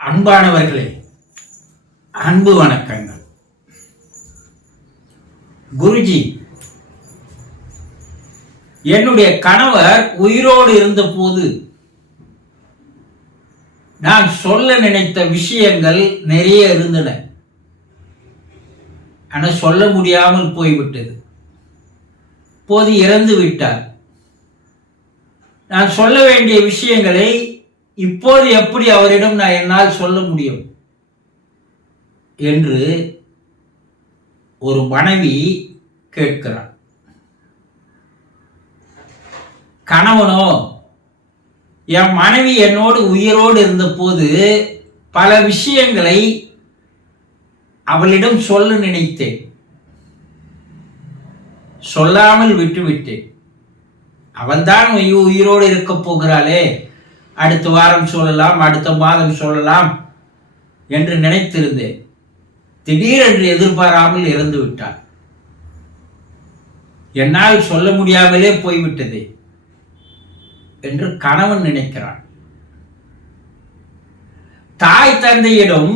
அன்பானவர்களே, அன்பு வணக்கங்கள். குருஜி, என்னுடைய கணவர் உயிரோடு இருந்தபோது நான் சொல்ல நினைத்த விஷயங்கள் நிறைய இருந்தன. ஆனால் சொல்ல முடியாமல் போய்விட்டது. போது இறந்து விட்டார். நான் சொல்ல வேண்டிய விஷயங்களை இப்போது எப்படி அவரிடம் நான் என்னால் சொல்ல முடியும் என்று ஒரு மனைவி கேட்கிறார். கணவனோ, என் மனைவி என்னோடு உயிரோடு இருந்தபோது பல விஷயங்களை அவளிடம் சொல்ல நினைத்தேன், சொல்லாமல் விட்டுவிட்டேன். அவள்தான் உயிரோடு இருக்க போகிறாளே, அடுத்த வாரம் சொல்லலாம், அடுத்த மாதம் சொல்லலாம் என்று நினைத்திருந்தேன். திடீரென்று எதிர்பாராமல் இறந்து விட்டார். என்னால் சொல்ல முடியாமலே போய்விட்டது என்று கணவன் நினைக்கிறான். தாய் தந்தையிடம்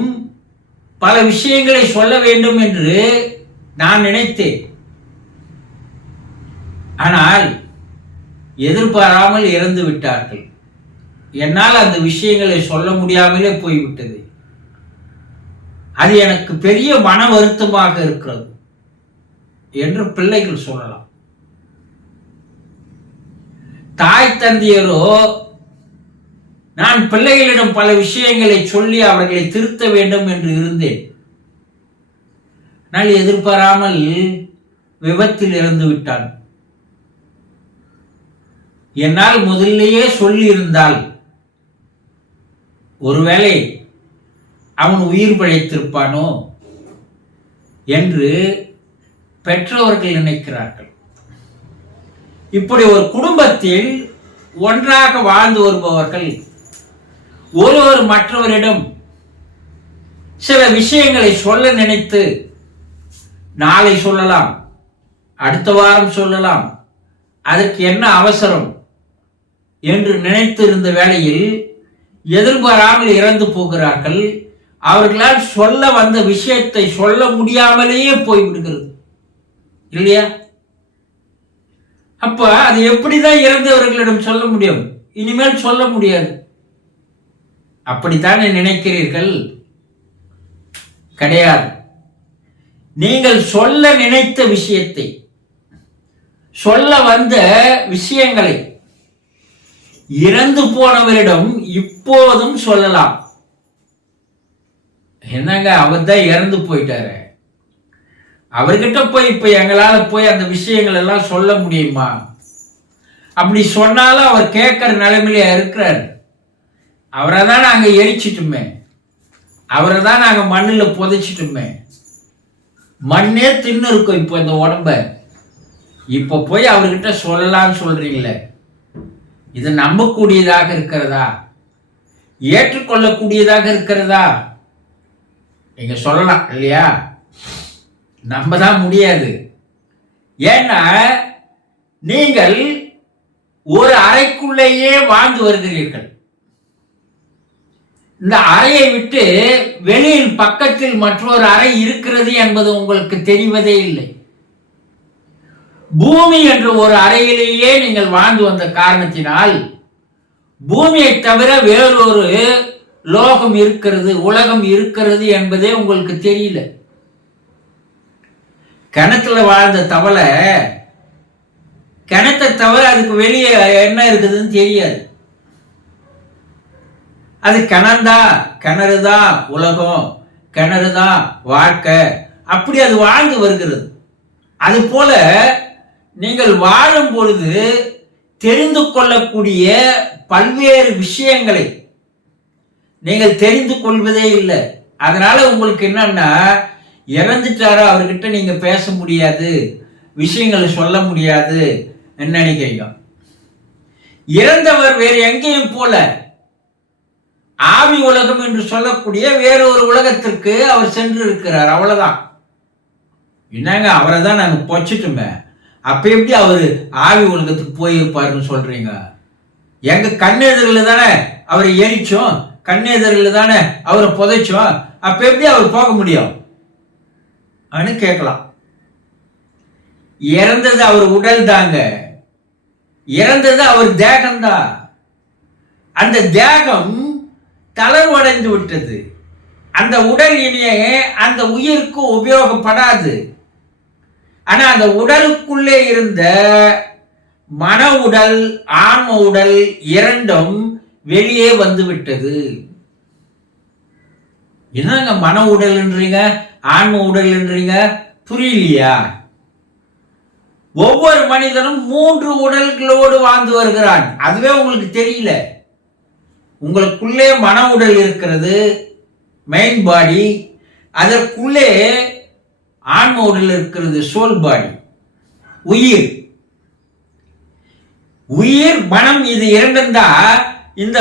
பல விஷயங்களை சொல்ல வேண்டும் என்று நான் நினைத்தேன். ஆனால் எதிர்பாராமல் இறந்து விட்டார்கள். என்னால் அந்த விஷயங்களை சொல்ல முடியாமலே போய்விட்டது. அது எனக்கு பெரிய மன வருத்தமாக இருக்கிறது என்று பிள்ளைகள் சொல்லலாம். தாய் தந்தையரோ, நான் பிள்ளைகளிடம் பல விஷயங்களை சொல்லி அவர்களை திருத்த வேண்டும் என்று இருந்தேன். ஆனால் எதிர்பாராமல் விபத்தில் இறந்து விட்டான். என்னால் முதலிலேயே சொல்லி இருந்தால் ஒருவேளை அவன் உயிர் பிழைத்திருப்பானோ என்று பெற்றோர்கள் நினைக்கிறார்கள். இப்படி ஒரு குடும்பத்தில் ஒன்றாக வாழ்ந்து வருபவர்கள் ஒருவர் மற்றவரிடம் சில விஷயங்களை சொல்ல நினைத்து நாளை சொல்லலாம், அடுத்த வாரம் சொல்லலாம், அதற்கு என்ன அவசரம் என்று நினைத்திருந்த வேளையில் எதிர்பாராமல் இறந்து போகிறார்கள். அவர்களால் சொல்ல வந்த விஷயத்தை சொல்ல முடியாமலேயே போய்விடுகிறது இல்லையா? அப்ப அது எப்படிதான் இறந்தவர்களிடம் சொல்ல முடியும்? இனிமேல் சொல்ல முடியாது. அப்படித்தானே நினைக்கிறீர்கள்? கிடையாது. நீங்கள் சொல்ல நினைத்த விஷயத்தை, சொல்ல வந்த விஷயங்களை இறந்து போனவரிடம் இப்போதும் சொல்லலாம். என்னங்க, அவர் தான் இறந்து போயிட்டாரு, அவர்கிட்ட போய் இப்ப எங்களால போய் அந்த விஷயங்கள் எல்லாம் சொல்ல முடியுமா? அப்படி சொன்னாலும் அவர் கேட்கிற நிலைமையில இருக்கிறார். அவரை தான் நாங்க எரிச்சிட்டுமே, அவரை தான் நாங்க மண்ணில் புதைச்சிட்டுமே, மண்ணே தின்னு இருக்கும் இப்போ இந்த உடம்ப. இப்ப போய் அவர்கிட்ட சொல்லலாம்னு சொல்றீங்களே, இது நம்பக்கூடியதாக இருக்கிறதா? ஏற்றுக்கொள்ளக்கூடியதாக இருக்கிறதா? நீங்க சொல்லலாம் இல்லையா? நம்ப தான் முடியாது. ஏன்னா நீங்கள் ஒரு அறைக்குள்ளேயே வாழ்ந்து வருகிறீர்கள். இந்த அறையை விட்டு வெளியில் பக்கத்தில் மற்றொரு அறை இருக்கிறது என்பது உங்களுக்கு தெரிவதே இல்லை. பூமி என்ற ஒரு அறையிலேயே நீங்கள் வாழ்ந்து வந்த காரணத்தினால் பூமியை தவிர வேறொரு லோகம் இருக்கிறது, உலகம் இருக்கிறது என்பதே உங்களுக்கு தெரியல. கிணத்துல வாழ்ந்த தவளை கிணத்தை தவிர அதுக்கு வெளியே என்ன இருக்குதுன்னு தெரியாது. அது கிணறுதான் உலகம், கிணறுதான் வாழ்க்கை, அப்படி அது வாழ்ந்து வருகிறது. அது போல நீங்கள் வாழும் பொழுது தெரிந்து கொள்ளக்கூடிய பல்வேறு விஷயங்களை நீங்கள் தெரிந்து கொள்வதே இல்லை. அதனால உங்களுக்கு என்னன்னா, இறந்துட்டாரோ அவர்கிட்ட நீங்க பேச முடியாது, விஷயங்களை சொல்ல முடியாது நினைக்கிறீங்க. இறந்தவர் வேறு எங்கேயும் போல ஆவி உலகம் என்று சொல்லக்கூடிய வேறொரு உலகத்திற்கு அவர் சென்று இருக்கிறார், அவ்வளவுதான். என்னங்க, அவரை தான் நாங்க பொச்சிட்டோமே, அப்ப எப்படி அவரு ஆவி உலகத்துக்கு போயிருப்பாருன்னு சொல்றீங்க? எங்க கண்ணெதிரில் தானே அவரை எரிச்சோம், கண்ணெதிரில் தானே அவரை புதைச்சோம், அப்ப எப்படி அவர் போக முடியும் கேட்கலாம். இறந்தது அவர் உடல் தாங்க, இறந்தது அவர் தேகம்தான். அந்த தேகம் தளர்வடைந்து விட்டது. அந்த உடல் இனியே அந்த உயிருக்கு உபயோகப்படாது. ஆனா அந்த உடலுக்குள்ளே இருந்த மன உடல் ஆன்ம உடல் இரண்டும் வெளியே வந்து விட்டது. என்னங்க மன உடல்ன்றீங்க ஆன்ம உடல்ன்றீங்க, புரியலையா? ஒவ்வொரு மனிதனும் 3 உடல்களோடு வாழ்ந்து வருகிறான். அதுவே உங்களுக்கு தெரியல. உங்களுக்குள்ளே மன உடல் இருக்கிறது, மைண்ட் பாடி. அதற்குள்ளே ஆன்ம உடல் இருக்கிறது, சோல் பாடி, உயிர். உயிர் மனம் இது இரண்டும் தான் இந்த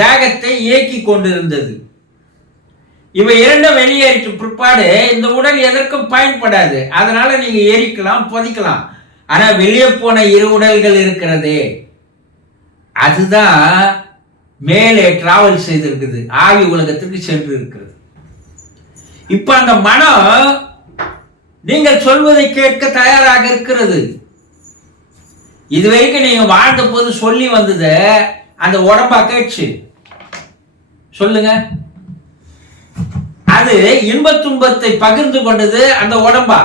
தேகத்தை இயக்கி கொண்டிருந்தது. இவை இரண்டும் வெளியேறிட்டு பிற்பாடு இந்த உடல் எதற்கும் பயன்படாது. அதனால நீங்க எரிக்கலாம், புதைக்கலாம். ஆனா வெளியே போன 2 உடல்கள் இருக்கிறது, அதுதான் மேலே டிராவல் செய்திருக்குது, ஆவி உலகத்துக்கு சென்று இருக்கிறது. இப்ப அந்த மனம் நீங்கள் சொல்வதை கேட்க தயாராக இருக்கிறது. இதுவரைக்கும் நீங்க வாழ்ந்த போது சொல்லி வந்தது அந்த உடம்பா கேட்சி சொல்லுங்க. அது இன்ப துன்பத்தை பகிர்ந்து கொண்டது அந்த உடம்பா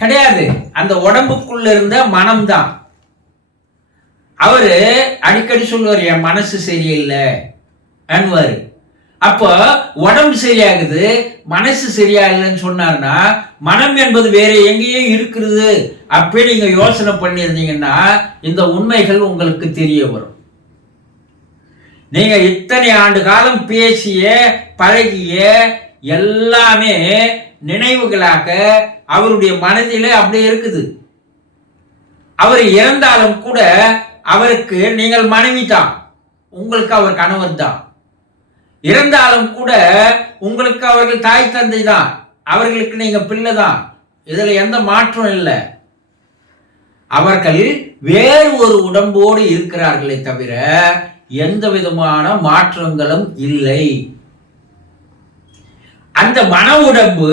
கிடையாது. அந்த உடம்புக்குள்ள இருந்த மனம்தான். அவரு அடிக்கடி சொல்லுவார், என் மனசு சரியில்லை அன்வாரு. அப்போ உடம்பு சரியாகுது, மனசு சரியாகலன்னு சொன்னார்னா மனம் என்பது வேற எங்கேயோ இருக்கிறது அப்படி நீங்க யோசனை பண்ணியிருந்தீங்கன்னா இந்த உண்மைகள் உங்களுக்கு தெரிய வரும். நீங்க இத்தனை ஆண்டு காலம் பேசிய பழகிய எல்லாமே நினைவுகளாக அவருடைய மனதிலே அப்படியே இருக்குது. அவர் இறந்தாலும் கூட அவருக்கு நீங்கள் மனைவி தான், உங்களுக்கு அவர் கணவர் தான். இறந்தாலும் கூட உங்களுக்கு அவர்கள் தாய் தந்தை தான், அவர்களுக்கு நீங்க பிள்ளை தான். இதுல எந்த மாற்றம் இல்லை. அவர்கள் வேறு ஒரு உடம்போடு இருக்கிறார்களே தவிர எந்த விதமான மாற்றங்களும் இல்லை. அந்த மன உடம்பு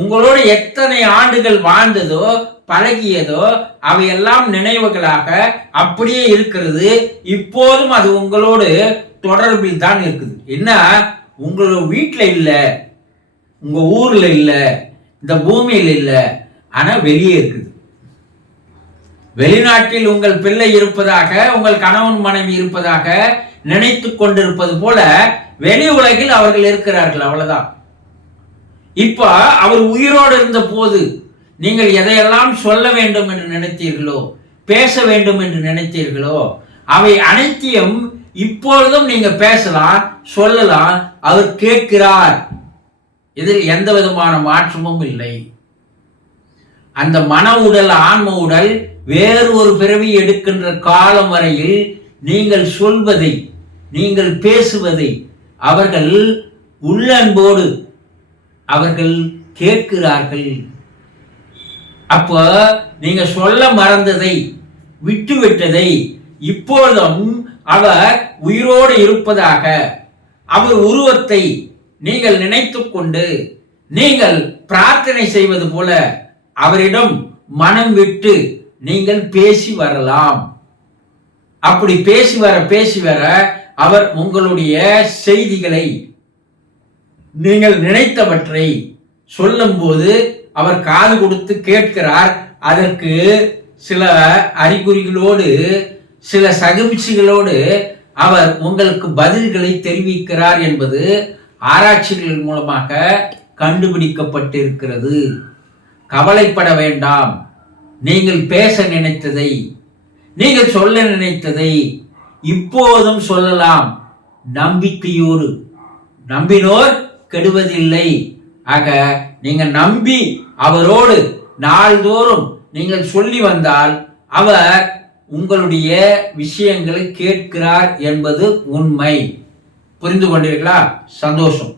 உங்களோடு எத்தனை ஆண்டுகள் வாழ்ந்ததோ பழகியதோ அவையெல்லாம் நினைவுகளாக அப்படியே இருக்கிறது. இப்போதும் அது உங்களோடு தொடர்பில் தான் இருக்குது. என்ன, உங்களோட வீட்டுல இல்ல, உங்க ஊர்ல இல்ல, இந்த பூமியில் இல்ல, ஆனா வெளியே இருக்குது. வெளிநாட்டில் உங்கள் பிள்ளை இருப்பதாக, உங்கள் கணவன் மனைவி இருப்பதாக நினைத்து கொண்டிருப்பது போல வெளி உலகில் அவர்கள் இருக்கிறார்கள், அவ்வளவுதான். இப்ப அவர் உயிரோடு இருந்த போது நீங்கள் எதையெல்லாம் சொல்ல வேண்டும் என்று நினைத்தீர்களோ, பேச வேண்டும் என்று நினைத்தீர்களோ, அவை அனைத்தையும் இப்பொழுதும் நீங்க பேசலாம், சொல்லலாம். அவர் கேட்கிறார். இதில் எந்த விதமான மாற்றமும் இல்லை. அந்த மன உடல் ஆன்ம உடல் வேறு ஒரு பிறவி எடுக்கின்ற காலம் வரையில் நீங்கள் சொல்வதை, நீங்கள் பேசுவதை அவர்கள் உள்ளன்போடு அவர்கள் கேட்கிறார்கள். அப்போ நீங்க சொல்ல மறந்ததை, விட்டுவிட்டதை இப்பொழுதும் அவர் உயிரோடு இருப்பதாக அவர் உருவத்தை நீங்கள் நினைத்து கொண்டு நீங்கள் பிரார்த்தனை செய்வது போல அவரிடம் மனம் விட்டு நீங்கள் பேசி வரலாம். அப்படி பேசி வர அவர் உங்களுடைய செய்திகளை, நீங்கள் நினைத்தவற்றை சொல்லும் போது அவர் காது கொடுத்து கேட்கிறார். அதற்கு சில அறிகுறிகளோடு, சில சகிழ்ச்சிகளோடு அவர் உங்களுக்கு பதில்களை தெரிவிக்கிறார் என்பது ஆராய்ச்சிகள் மூலமாக கண்டுபிடிக்கப்பட்டிருக்கிறது. கவலைப்பட வேண்டாம். நீங்கள் பேச நினைத்ததை, நீங்கள் சொல்ல நினைத்ததை இப்போதும் சொல்லலாம், நம்பிக்கையோடு. நம்பினோர் கெடுவதில்லை. ஆக நீங்க நம்பி அவரோடு நாள்தோறும் நீங்கள் சொல்லி வந்தால் அவர் உங்களுடைய விஷயங்களை கேட்கிறார் என்பது உண்மை. புரிந்து கொண்டீர்களா? சந்தோஷம்.